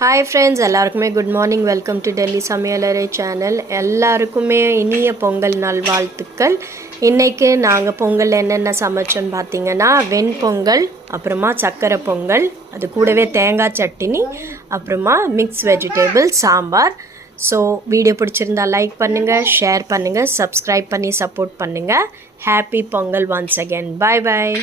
Hi friends, எல்லாருக்குமே good morning. Welcome to Delhi சமையலறை channel. எல்லாருக்குமே இனிய பொங்கல் நல்வாழ்த்துக்கள். இன்றைக்கி நாங்கள் பொங்கல் என்னென்ன சமைச்சோன்னு பார்த்தீங்கன்னா, வெண்பொங்கல், அப்புறமா சக்கரை பொங்கல், அது கூடவே தேங்காய் சட்னி, அப்புறமா mix vegetable sambar. So video பிடிச்சிருந்தா லைக் பண்ணுங்கள், ஷேர் பண்ணுங்கள், சப்ஸ்கிரைப் பண்ணி சப்போர்ட் பண்ணுங்கள். Happy Pongal once again. Bye பாய்.